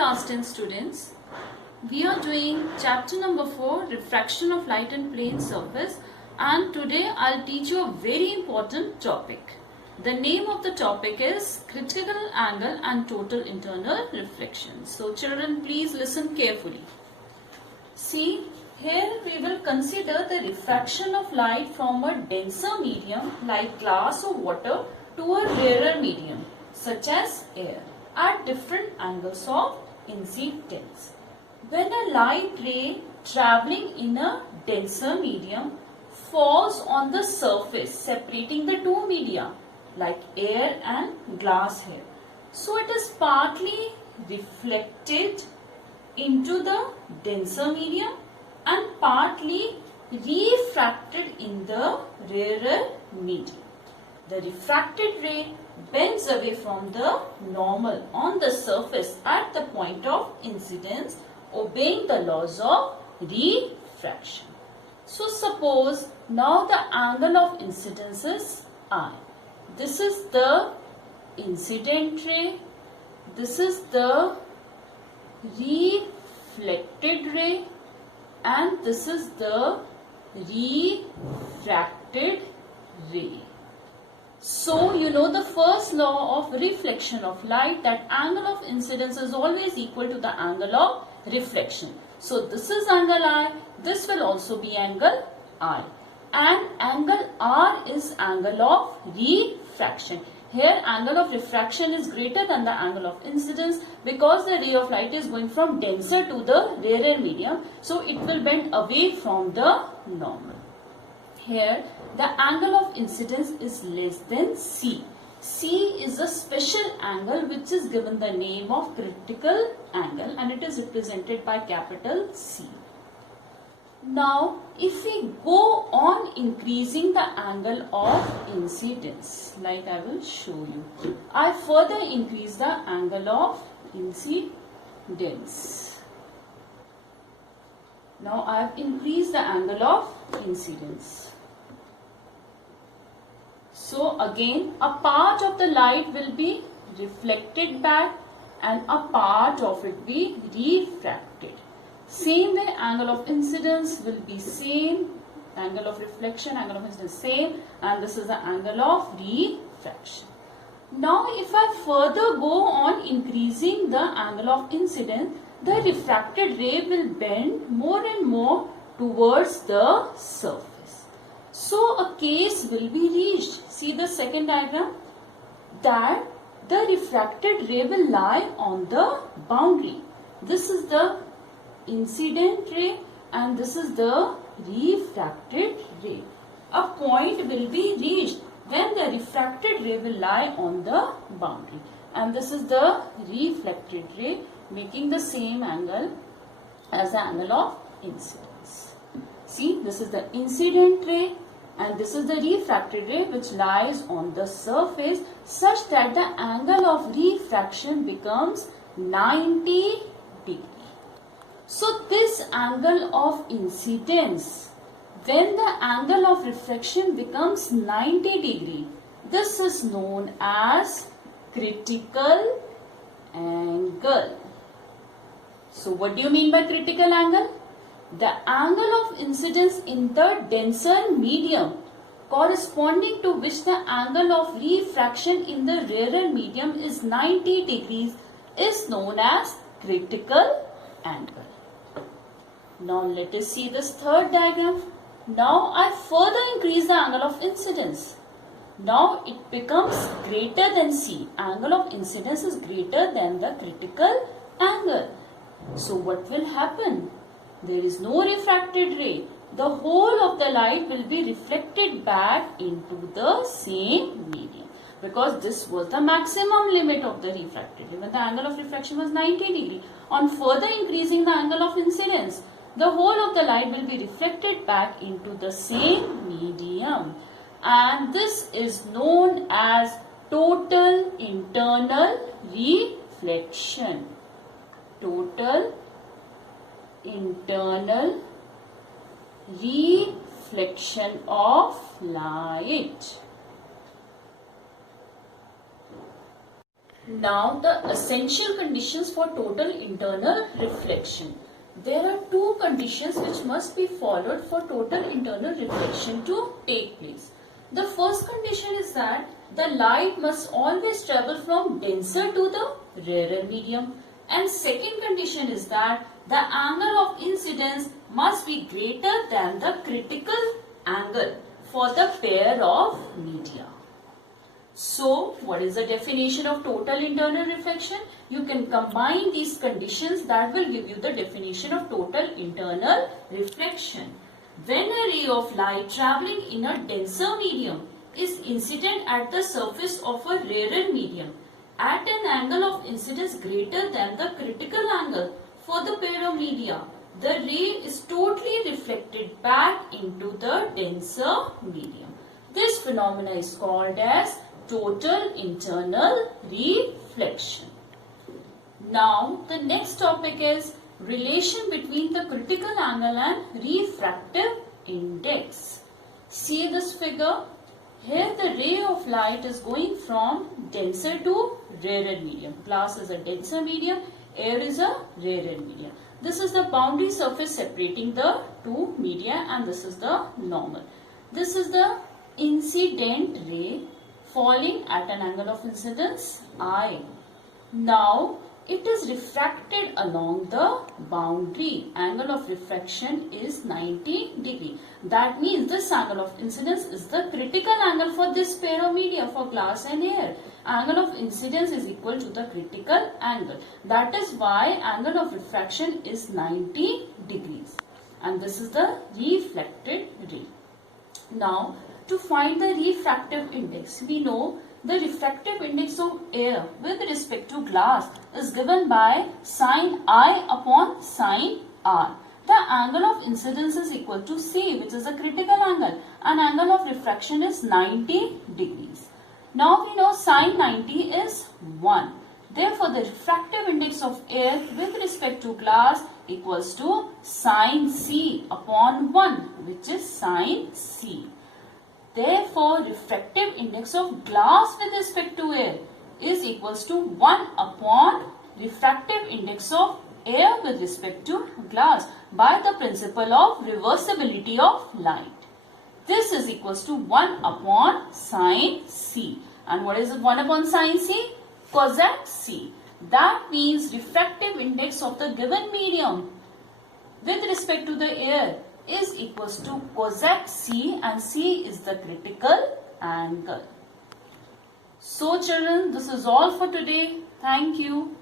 class 10 students. We are doing chapter number 4, refraction of light in plane surface, and today I'll teach you a very important topic. The name of the topic is critical angle and total internal reflection. So children, please listen carefully. See, here we will consider the refraction of light from a denser medium like glass or water to a rarer medium such as air at different angles of incidence. When a light ray traveling in a denser medium falls on the surface separating the two media like air and glass here, so it is partly reflected into the denser medium and partly refracted in the rarer medium. The refracted ray bends away from the normal on the surface at the point of incidence, obeying the laws of refraction. So suppose now the angle of incidence is I. This is the incident ray, this is the reflected ray, and this is the refracted ray. So you know the first law of reflection of light, that angle of incidence is always equal to the angle of reflection. So this is angle I, this will also be angle I, and angle R is angle of refraction. Here angle of refraction is greater than the angle of incidence because the ray of light is going from denser to the rarer medium, so it will bend away from the normal. Here the angle of incidence is less than C. C is a special angle which is given the name of critical angle and it is represented by capital C. Now, if we go on increasing the angle of incidence, like I will show you, I further increase the angle of incidence. Now, I have increased the angle of incidence. So, again, a part of the light will be reflected back and a part of it be refracted. Same way, angle of incidence will be same, angle of reflection, angle of incidence same, and this is the angle of refraction. Now, if I further go on increasing the angle of incidence, the refracted ray will bend more and more towards the surface. So, a case will be reached. See the second diagram, that the refracted ray will lie on the boundary. This is the incident ray and this is the refracted ray. A point will be reached when the refracted ray will lie on the boundary, and this is the reflected ray making the same angle as the angle of incidence. See, this is the incident ray and this is the refracted ray which lies on the surface such that the angle of refraction becomes 90 degrees. So this angle of incidence, when the angle of refraction becomes 90 degree, this is known as critical angle. So what do you mean by critical angle? The angle of incidence in the denser medium corresponding to which the angle of refraction in the rarer medium is 90 degrees is known as critical angle. Now let us see this third diagram. Now I further increase the angle of incidence. Now it becomes greater than C. Angle of incidence is greater than the critical angle. So what will happen? There is no refracted ray. The whole of the light will be reflected back into the same medium, because this was the maximum limit of the refracted ray when the angle of refraction was 90 degree. On further increasing the angle of incidence, the whole of the light will be reflected back into the same medium, and this is known as total internal reflection. Total internal reflection of light. Now the essential conditions for total internal reflection. There are two conditions which must be followed for total internal reflection to take place. The first condition is that the light must always travel from denser to the rarer medium. And second condition is that the angle of incidence must be greater than the critical angle for the pair of media. So, what is the definition of total internal reflection? You can combine these conditions that will give you the definition of total internal reflection. When a ray of light traveling in a denser medium is incident at the surface of a rarer medium at an angle of incidence greater than the critical angle for the pair of media, the ray is totally reflected back into the denser medium. This phenomena is called as total internal reflection. Now the next topic is relation between the critical angle and refractive index. See this figure. Here the ray of light is going from denser to rarer medium. Glass is a denser medium, air is a rarer medium. This is the boundary surface separating the two media and this is the normal. This is the incident ray falling at an angle of incidence I. Now it is refracted along the boundary. Angle of refraction is 90 degree. That means this angle of incidence is the critical angle for this pair of media, for glass and air. Angle of incidence is equal to the critical angle. That is why angle of refraction is 90 degrees. And this is the reflected ray. Now, to find the refractive index, we know the refractive index of air with respect to glass is given by sin I upon sin R. The angle of incidence is equal to C, which is the critical angle, and angle of refraction is 90 degrees. Now we know sin 90 is 1. Therefore, the refractive index of air with respect to glass equals to sin C upon 1, which is sin C. Therefore, refractive index of glass with respect to air is equals to 1 upon refractive index of air with respect to glass by the principle of reversibility of light. This is equals to 1 upon sin C. And what is 1 upon sin C? Cosec C. That means refractive index of the given medium with respect to the air is equals to cosec C, and C is the critical angle. So children, this is all for today. Thank you.